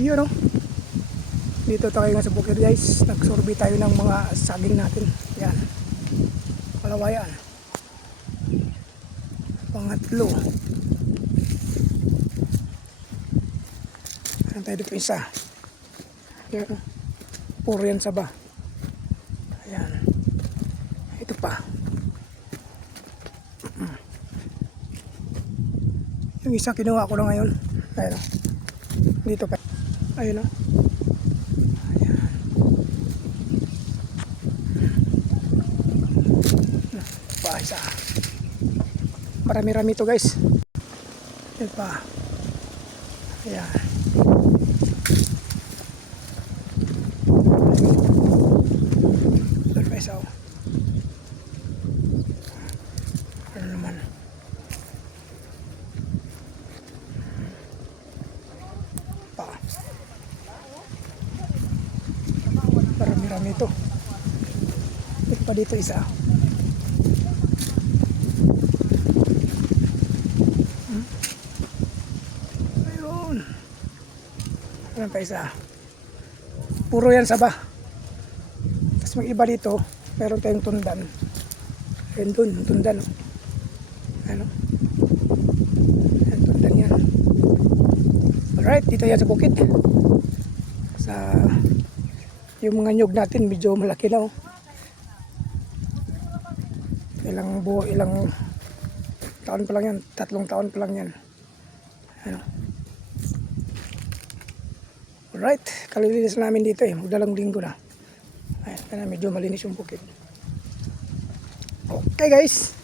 Yun, no? Dito tayo nga sa bukid guys. Nagsurvey tayo ng mga saging natin. Yan. Palawayan. Pangatlo. Ayan tayo dito isa. Yan. Puro yan saba. Ayan. Ito pa. Yung isa kinuha ko na ngayon. Ayan. Dito pa. Ayun, no? Isa. Marami-rami to guys. Yan pa. Ayan. Doon pa isa. Ano naman. Pa. Marami-rami to. Yan pa dito isa. Ayan pa isa. Puro yan saba. Tapos mag iba dito, meron tayong tundan. Ayan dun, tundan. Ano? Ayan, tundan yan. Alright, dito yan sa bukid. Sa yung mga nyug natin, medyo malaki na. Ilang taon pa lang yan. 3 taon pa lang yan. Ano? Alright, kalilinis namin dito magdalang linggo na. Ayan, medyo malinis yung bukid. Okay guys.